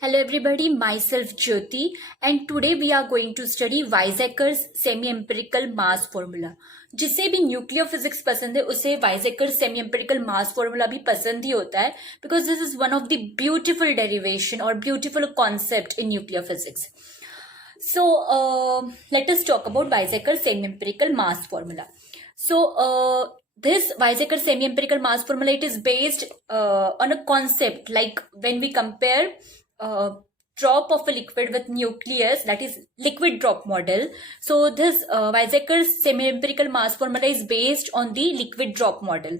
Hello everybody, myself Jyoti and today we are going to study Weizsäcker's semi-empirical mass formula. जिसे भी nuclear physics पसंद है उसे Weizsacker semi empirical mass formula भी पसंद ही होता है because this is one of the beautiful derivation और beautiful concept in nuclear physics. So let us talk about Weizsäcker's semi-empirical mass formula. So this Weizsäcker semi-empirical mass formula, it is based on a concept like when we compare drop of a liquid with nucleus, that is liquid drop model. So this Weizsäcker's semi-empirical mass formula is based on the liquid drop model.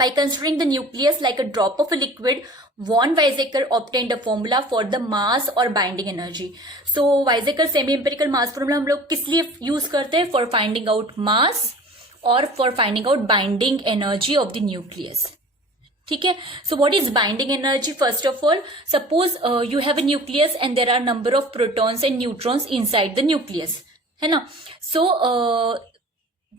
By considering the nucleus like a drop of a liquid, von Weizsäcker obtained a formula for the mass or binding energy. So Weizsäcker semi-empirical mass formula हम लोग किस लिए use करते हैं? For finding out mass or for finding out binding energy of the nucleus. ठीक है. So what is binding energy? First of all, suppose you have a nucleus and there are number of protons and neutrons inside the nucleus, है ना. So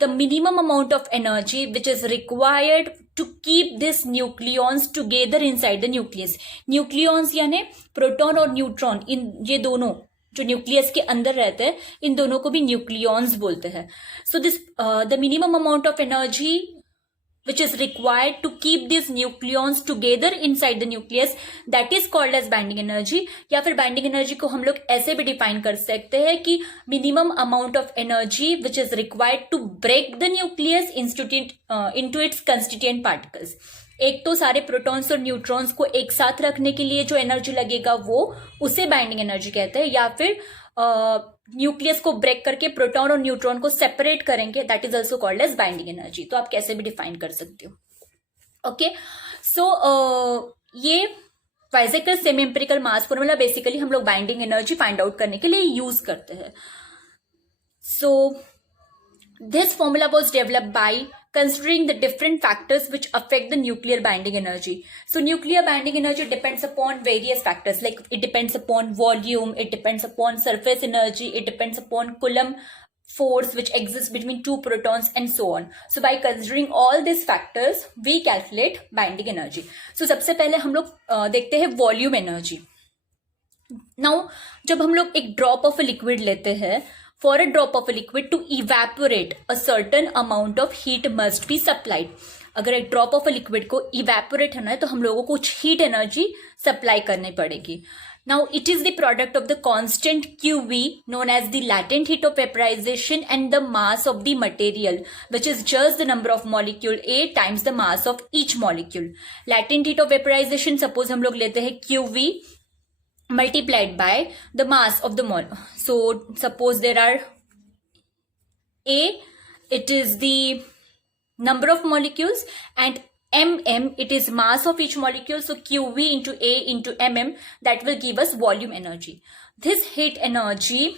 the minimum amount of energy which is required to keep this nucleons together inside the nucleus. Nucleons यानी proton और neutron, इन ये दोनों जो nucleus के अंदर रहते हैं इन दोनों को भी न्यूक्लियॉन्स बोलते हैं. So this the minimum amount of energy which is required to keep these nucleons together inside the nucleus, that is called as binding energy. या फिर binding energy को हम लोग ऐसे भी define कर सकते हैं कि minimum amount of energy which is required to break the nucleus into its constituent particles. एक तो सारे प्रोटॉन्स और न्यूट्रॉन्स को एक साथ रखने के लिए जो एनर्जी लगेगा वो उसे बाइंडिंग एनर्जी कहते हैं, या फिर न्यूक्लियस को ब्रेक करके प्रोटॉन और न्यूट्रॉन को सेपरेट करेंगे, that is also called as binding energy. तो आप कैसे भी डिफाइन कर सकते हो. ओके, सो ये Weizsacker semi empirical mass formula basically हम लोग बाइंडिंग एनर्जी फाइंड आउट करने के लिए यूज करते हैं. सो this formula was developed by considering the different factors which affect the nuclear binding energy. So nuclear binding energy depends upon various factors, like it depends upon volume, it depends upon surface energy, it depends upon Coulomb force which exists between two protons and so on. So by considering all these factors we calculate binding energy. So सबसे पहले हम लोग देखते हैं volume energy. Now जब हम लोग एक drop of a liquid लेते हैं, for a drop of a liquid to evaporate, a certain amount of heat must be supplied. अगर एक ड्रॉप ऑफ अ लिक्विड को इवेपोरेट होना है तो हम लोगों को कुछ हीट एनर्जी सप्लाई करनी पड़ेगी. Now it is the product of the constant QV known as the latent heat of vaporization and the mass of the material, which is just the number of molecule A times the mass of each molecule. Latent heat of vaporization suppose हम लोग लेते हैं QV multiplied by the mass of the molecule. So suppose there are A, it is the number of molecules, and mm, it is mass of each molecule. So QV into A into mm, that will give us volume energy. This heat energy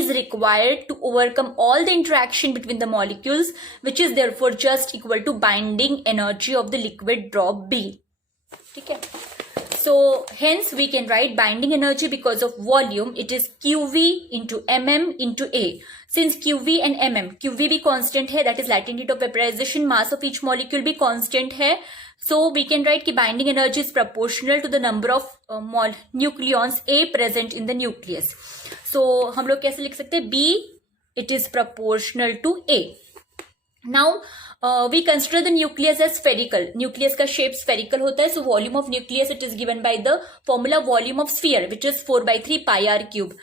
is required to overcome all the interaction between the molecules, which is therefore just equal to binding energy of the liquid drop B. ठीक है. So hence we can write binding energy because of volume, it is QV into mm into A. Since QV and mm, QV भी constant है, that is latent heat of vaporization, mass of each molecule भी constant है, so we can write कि binding energy is proportional to the number of nucleons A present in the nucleus. So हम लोग कैसे लिख सकते हैं? B, it is proportional to A. Now we consider the nucleus as spherical. Nucleus का shape spherical होता है, so volume of nucleus it is given by the formula volume of sphere, which is 4/3 pi r cube.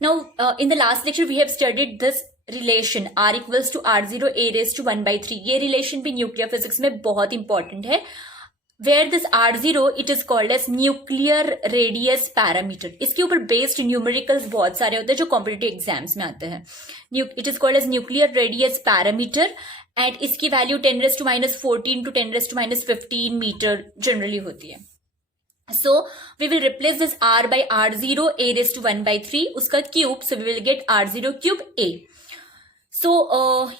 Now in the last lecture we have studied this relation r equals to r0 a raised to 1/3. ये relation भी nuclear physics में बहुत important है. Where this R0 it is called as nuclear radius parameter. इसके ऊपर based numericals बहुत सारे होते हैं जो competitive exams में आते हैं. It is called as nuclear radius parameter and इसकी value 10⁻⁻14 to 10⁻⁻15 मीटर generally होती है. So we will replace this R by R0 a raised to 1/3 उसका cube, so we will get R0 cube A. So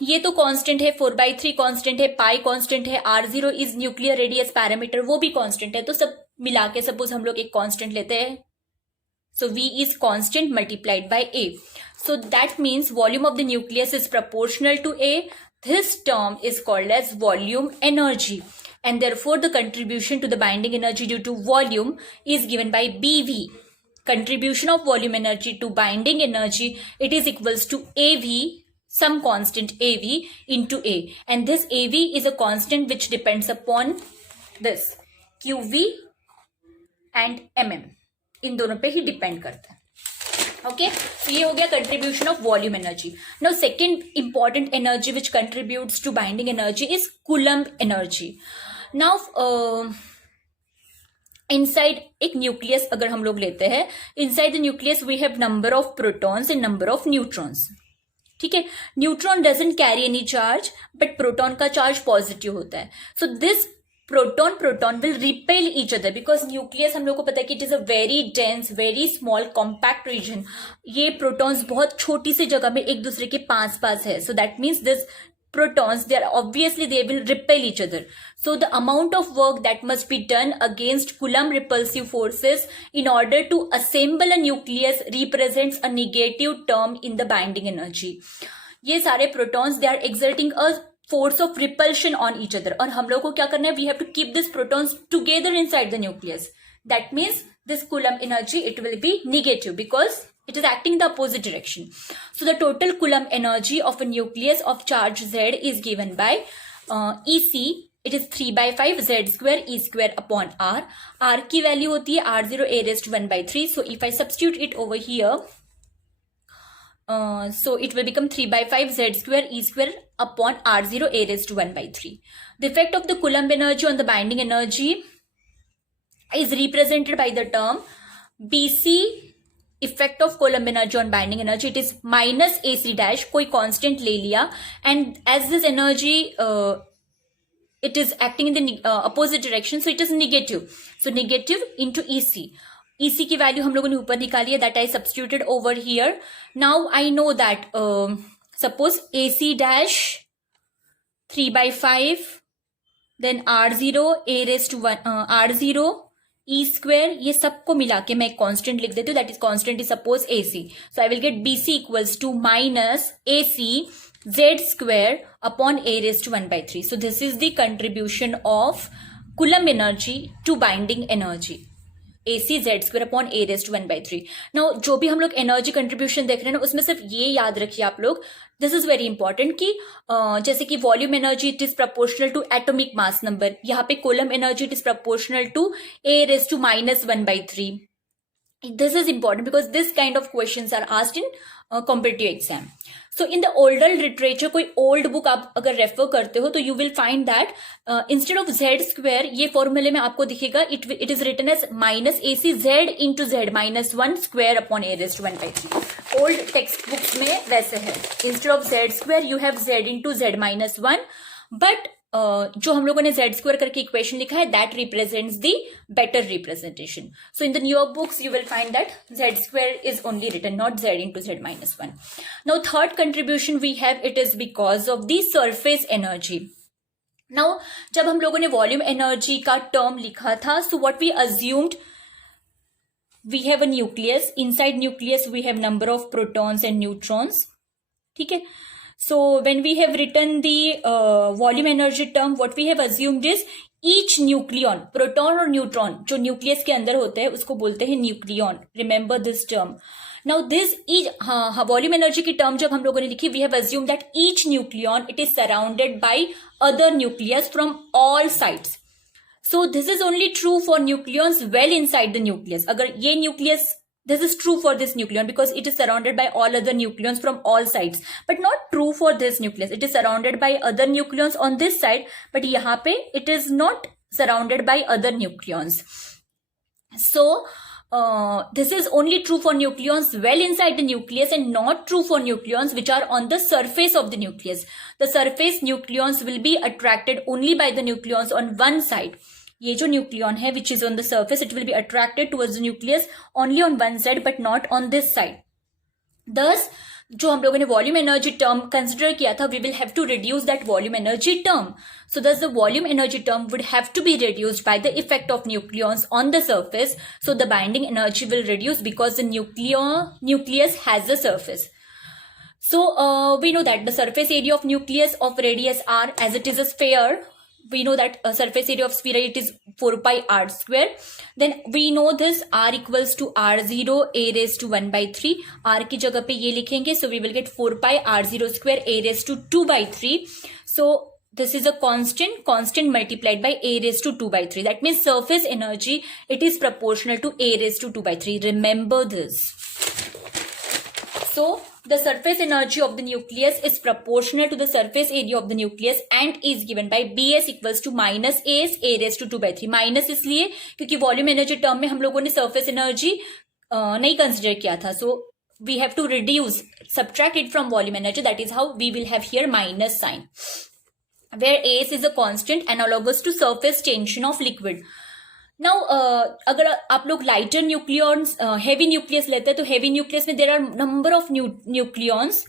ये तो constant है, 4/3 constant है, पाई constant है, R0 is nuclear radius parameter वो भी कांस्टेंट है. तो सब मिला के सपोज हम लोग एक कांस्टेंट लेते हैं, so V is constant multiplied by A. So that means volume of the nucleus is proportional to A. This term is called as volume energy. and therefore the contribution to the binding energy due to volume is given by BV. Contribution of volume energy to binding energy, it is equals to AV, some constant AV into A, and this AV is a constant which depends upon this QV and MM, इन दोनों पे ही depend करता है. Okay, तो ये हो गया contribution of volume energy. Now second important energy which contributes to binding energy is Coulomb energy. Now inside एक nucleus अगर हम लोग लेते हैं, inside the nucleus we have number of protons and number of neutrons. ठीक है, neutron doesn't carry any charge but proton का charge positive होता है. So this proton will repel each other because nucleus हम लोग को पता है कि it is a very dense very small compact region. ये प्रोटॉन्स बहुत छोटी सी जगह में एक दूसरे के पास है. So that means this protons, they will repel each other. So the amount of work that must be done against Coulomb repulsive forces in order to assemble a nucleus represents a negative term in the binding energy. ये सारे protons, they are exerting a force of repulsion on each other. और हम लोग को क्या करना है? We have to keep these protons together inside the nucleus. That means this Coulomb energy, it will be negative because it is acting in the opposite direction. So the total Coulomb energy of a nucleus of charge Z is given by EC. It is 3/5 Z square E square upon R. R की value होती है R0 a raised to 1/3. So if I substitute it over here, so it will become 3/5 Z square E square upon R0 a raised to 1/3. The effect of the Coulomb energy on the binding energy is represented by the term BC. Effect of Coulomb energy on binding energy, it is minus AC dash, कोई constant ले लिया, and as this energy it is acting in the opposite direction, so it is negative. So negative into EC. EC की value हम लोगों ने ऊपर निकाली है, that I substituted over here. Now I know that suppose AC dash 3/5, then R0 a raised to 1 R0 E square, ये सबको मिला के मैं एक कांस्टेंट लिख देती हूँ. That is constant is suppose AC. So I will get BC equals to minus AC Z square upon A raise to 1/3. So this is the contribution of Coulomb energy to binding energy. AC Z square upon A raise to 1/3. Now जो भी हम लोग energy contribution देख रहे हैं ना, उसमें सिर्फ ये याद रखिए आप लोग, दिस इज वेरी इंपॉर्टेंट कि जैसे कि volume energy it is proportional to atomic mass number. यहाँ पे Coulomb energy it is proportional to A raise to -1/3. This is important because this kind of questions are asked in competitive exam. So in the older literature, कोई old book आप अगर refer करते हो तो you will find that instead of Z square, ये फॉर्मूले में आपको दिखेगा it is written as minus AC Z into Z minus 1 square upon A raised to 1/3. Old textbooks में वैसे है. Instead of Z square, you have Z into Z minus 1. But जो हम लोगों ने Z स्क्वायर करके इक्वेशन लिखा है, that represents the better representation. So in the newer books you will find that Z square is only written, not Z into Z minus 1. Now third contribution we have, it is because of the surface energy. Now जब हम लोगों ने volume energy का term लिखा था, so what we assumed, we have a nucleus. Inside nucleus we have number of protons and neutrons. ठीक है. So when we have written the volume energy term, what we have assumed is each nucleon, proton और neutron, जो nucleus के अंदर होते हैं उसको बोलते हैं nucleon. Remember this term. Now this each volume energy की term जब हम लोगों ने लिखी, we have assumed that each nucleon it is surrounded by other nucleus from all sides. So this is only true for nucleons well inside the nucleus. अगर ये nucleus, this is true for this nucleon because it is surrounded by all other nucleons from all sides, but not true for this nucleus. It is surrounded by other nucleons on this side, but यहाँ पे it is not surrounded by other nucleons. So this is only true for nucleons well inside the nucleus and not true for nucleons which are on the surface of the nucleus. The surface nucleons will be attracted only by the nucleons on one side. ये जो nucleon है which is on the surface, it will be attracted towards the nucleus only on one side but not on this side. दस जो हम लोगों ने volume energy term consider किया था, we will have to reduce that volume energy term. So thus the volume energy term would have to be reduced by the effect of nucleons on the surface. So the binding energy will reduce because the nucleus has the surface. So we know that the surface area of nucleus of radius r, as it is a sphere, we know that surface area of sphere it is 4 pi r square. Then we know this r equals to r0 a raised to 1 by 3. r की जगह पे ये लिखेंगे, so we will get 4 pi r0 square a raised to 2 by 3. So this is a constant multiplied by a raised to 2 by 3. That means surface energy, it is proportional to a raised to 2 by 3. Remember this. So the surface energy of the nucleus is proportional to the surface area of the nucleus and is given by Bs equals to minus As a raised to 2 by 3. Minus इसलिए क्योंकि volume energy term में हम लोगों ने surface energy नहीं consider किया था. So we have to reduce, subtract it from volume energy. That is how we will have here minus sign, where As is a constant analogous to surface tension of liquid. Now अगर आप लोग lighter nucleons heavy nucleus लेते हैं तो heavy nucleus में there are number of nucleons.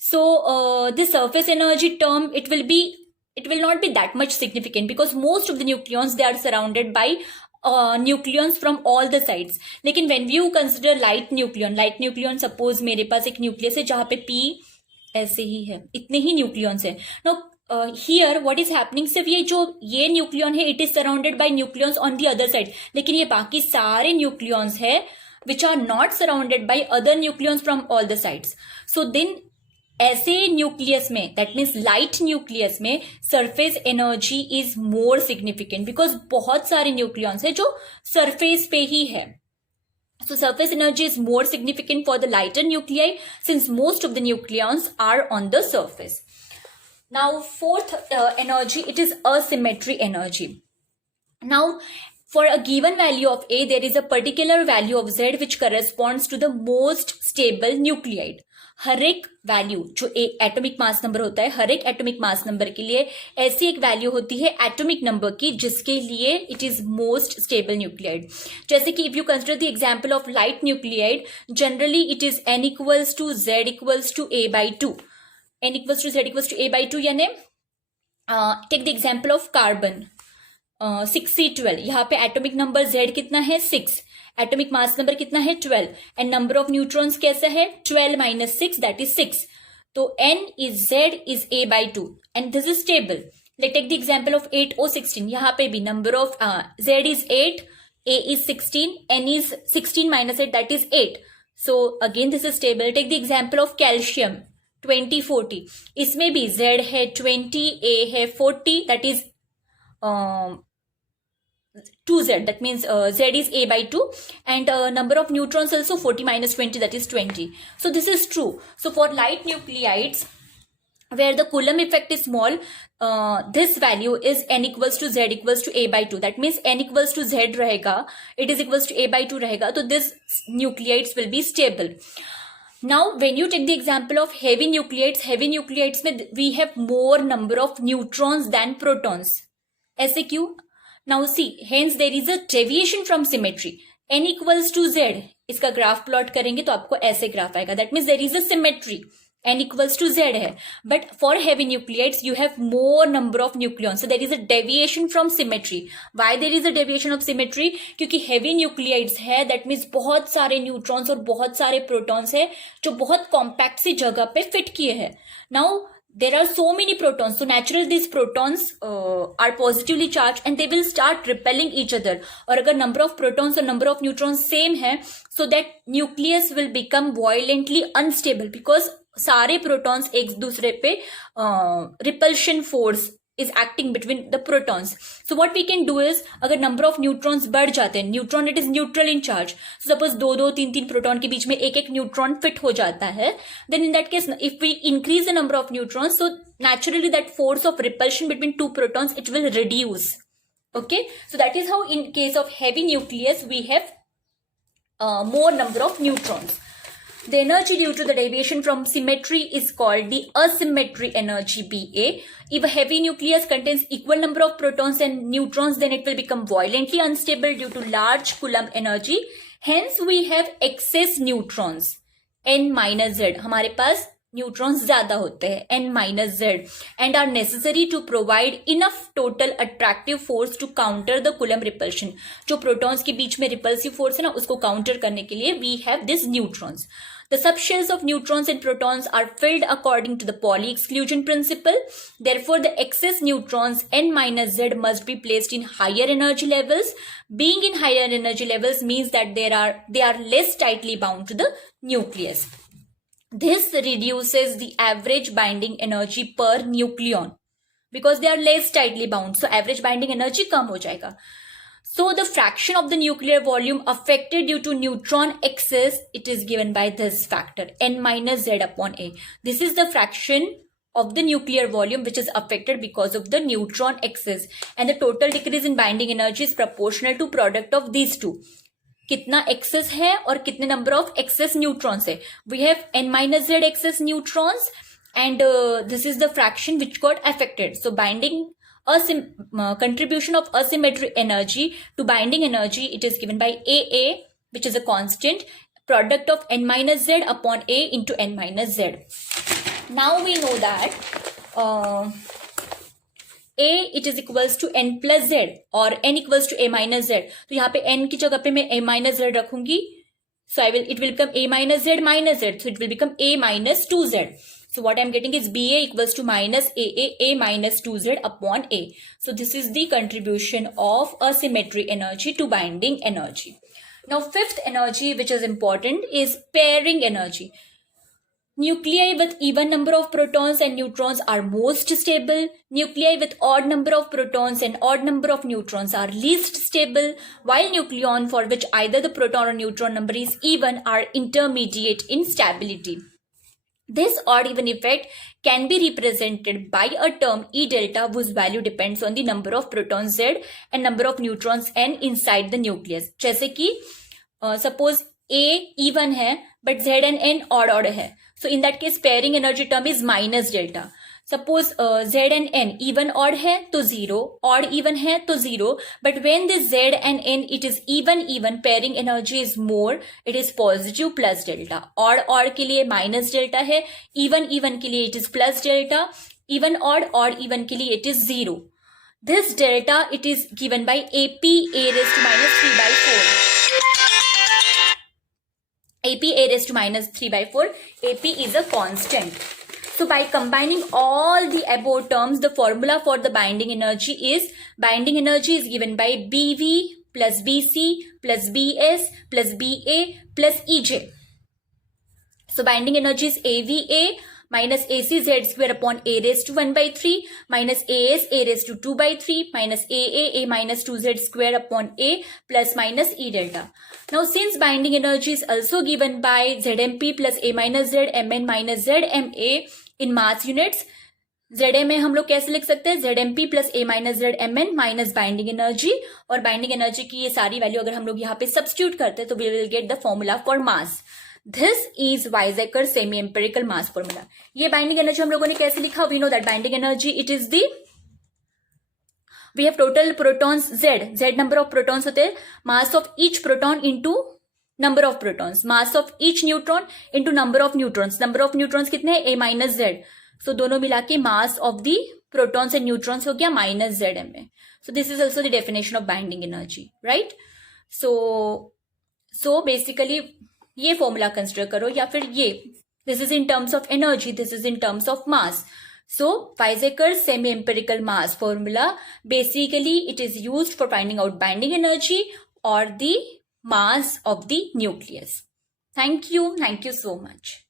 So this surface energy term it will not be that much significant because most of the nucleons they are surrounded by nucleons from all the sides. लेकिन when you consider light nucleon suppose मेरे पास एक nucleus है जहां पे P ऐसे ही है, इतने ही न्यूक्लियॉन्स है. Now here what is happening, सिर्फ ये न्यूक्लियन है it is surrounded by nucleons on the other side, लेकिन ये बाकी सारे न्यूक्लियंस है which are not surrounded by other nucleons from all the sides. So then ऐसे न्यूक्लियस में, दैट मीन्स लाइट न्यूक्लियस में surface energy is more significant because बहुत सारे न्यूक्लियंस है जो सरफेस पे ही है. So surface energy is more significant for the lighter nuclei since most of the nucleons are on the surface. Now fourth energy, it is asymmetry energy. Now for a given value of A there is a particular value of Z which corresponds to the most stable nuclide. हर एक value जो एक atomic mass number होता है, हर एक atomic mass number के लिए ऐसी एक वैल्यू होती है एटॉमिक नंबर की जिसके लिए it is most stable nuclide. जैसे कि if you consider the example of light nuclide, generally it is n equals to z equals to a by 2. n equals to z equals to a by 2 यानी take the example of carbon 6C12. यहाँ पे atomic number z कितना है 6, atomic mass number कितना है 12 and number of neutrons कैसा है 12 minus 6 that is 6. तो n is z is a by 2 and this is stable. Let's take the example of 8O16. यहाँ पे भी number of z is 8, a is 16, n is 16 minus 8 that is 8. So again this is stable. Take the example of calcium 2040. इसमें भी z है 20, a है 40 that is 2z, that means z is a by 2 and number of neutrons also 40 minus 20 that is 20. So this is true. So for light nuclides where the Coulomb effect is small, this value is n equals to z equals to a by 2. That means n equals to z रहेगा, it is equals to a by 2 रहेगा, तो this nuclides will be stable. Now when you take the example of heavy nuclides में we have more number of neutrons than protons. ऐसे क्यों? Now see, hence there is a deviation from symmetry. n equals to z, इसका graph plot करेंगे तो आपको ऐसे graph आएगा. That means there is a symmetry. n equals to z है. But for heavy nuclides, you have more number of nucleons. So there is a deviation from symmetry. Why there is a deviation of symmetry? क्योंकि heavy nuclides है, that means बहुत सारे neutrons और बहुत सारे protons है जो बहुत compact सी जगह पे fit किए हैं. Now there are so many protons, so naturally these protons are positively charged and they will start repelling each other. और अगर number of protons और number of neutrons same है, so that nucleus will become violently unstable because सारे protons एक दूसरे पे repulsion force is acting between the protons. So what we can do is, अगर number of neutrons बढ़ जाते हैं, neutron it is neutral in charge. So suppose 2 3 proton के बीच में एक न्यूट्रॉन फिट हो जाता है, then in that case if we increase the number of neutrons, so naturally that force of repulsion between two protons it will reduce. Okay, so that is how in case of heavy nucleus we have more number of neutrons. The energy due to the deviation from symmetry is called the asymmetry energy, BA. If a heavy nucleus contains equal number of protons and neutrons, then it will become violently unstable due to large Coulomb energy. Hence, we have excess neutrons, n minus z. हमारे पास neutrons ज्यादा होते हैं n-z and are necessary to provide enough total attractive force to counter the Coulomb repulsion. जो protons के बीच में repulsive force है ना, उसको काउंटर करने के लिए we have this neutrons. The subshells of neutrons and protons are filled according to the Pauli exclusion principle. Therefore, the excess neutrons n-z must be placed in higher energy levels. Being in higher energy levels means that they are less tightly bound to the nucleus. This reduces the average binding energy per nucleon because they are less tightly bound. So, average binding energy कम हो जाएगा. So the fraction of the nuclear volume affected due to neutron excess, it is given by this factor n-z upon a. This is the fraction of the nuclear volume which is affected because of the neutron excess, and the total decrease in binding energy is proportional to product of these two. कितना excess है और कितने number of excess neutrons है. We have n-z excess neutrons and this is the fraction which got affected. So binding contribution of asymmetry energy to binding energy, it is given by AA, which is a constant, product of n-z upon A into n-z. Now we know that A it is equals to n plus z or n equals to a minus z. तो यहाँ पे n की जगह पे मैं a minus z रखूंगी. So it will become a minus z minus z. So it will become a minus 2z. So what I am getting is BA equals to minus A minus 2Z upon A. So this is the contribution of asymmetry energy to binding energy. Now fifth energy which is important is pairing energy. Nuclei with even number of protons and neutrons are most stable. Nuclei with odd number of protons and odd number of neutrons are least stable, while nucleon for which either the proton or neutron number is even are intermediate in stability. This odd even effect can be represented by a term E delta whose value depends on the number of protons Z and number of neutrons N inside the nucleus. जैसे कि suppose A even है but Z and N odd है. So in that case pairing energy term is minus delta. Suppose Z and N even odd है तो 0, odd even है तो 0, but when this Z and N it is even pairing energy is more, it is positive plus delta. Odd के लिए minus delta है, even के लिए it is plus delta, even odd even के लिए it is 0. This delta it is given by AP a raised to minus 3 by 4. AP a raised to minus 3 by 4. AP is a constant. So by combining all the above terms, the formula for the binding energy is given by BV plus BC plus BS plus BA plus EJ. So binding energy is AVA minus AC Z square upon A raised to 1 by 3 minus AS A raised to 2 by 3 minus AA A minus 2Z square upon A plus minus E delta. Now since binding energy is also given by ZMP plus A minus Z Mn minus ZMA in mass units, ZA में हम लोग कैसे लिख सकते हैं ZMP plus A minus Z Mn minus binding energy, और binding energy की ये सारी वैल्यू अगर हम लोग यहाँ पे सब्स्टिट्यूट करते हैं तो we will get the formula for mass. This is Weizsacker semi empirical mass formula. ये बाइंडिंग एनर्जी हम लोगों ने कैसे लिखा? We know that binding energy it is the, we have total protons Z number of protons होते हैं, mass of each proton into number of protons, mass of each neutron into number of neutrons. Number of neutrons कितने हैं? A minus Z. So दोनों मिला के mass of the protons and neutrons हो गया minus ZMA. So this is also the definition of binding energy, right? So basically ये formula consider करो, या फिर ये this is in terms of energy, this is in terms of mass. So Weizsäcker's semi-empirical mass formula, basically it is used for finding out binding energy or the mass of the nucleus. Thank you so much.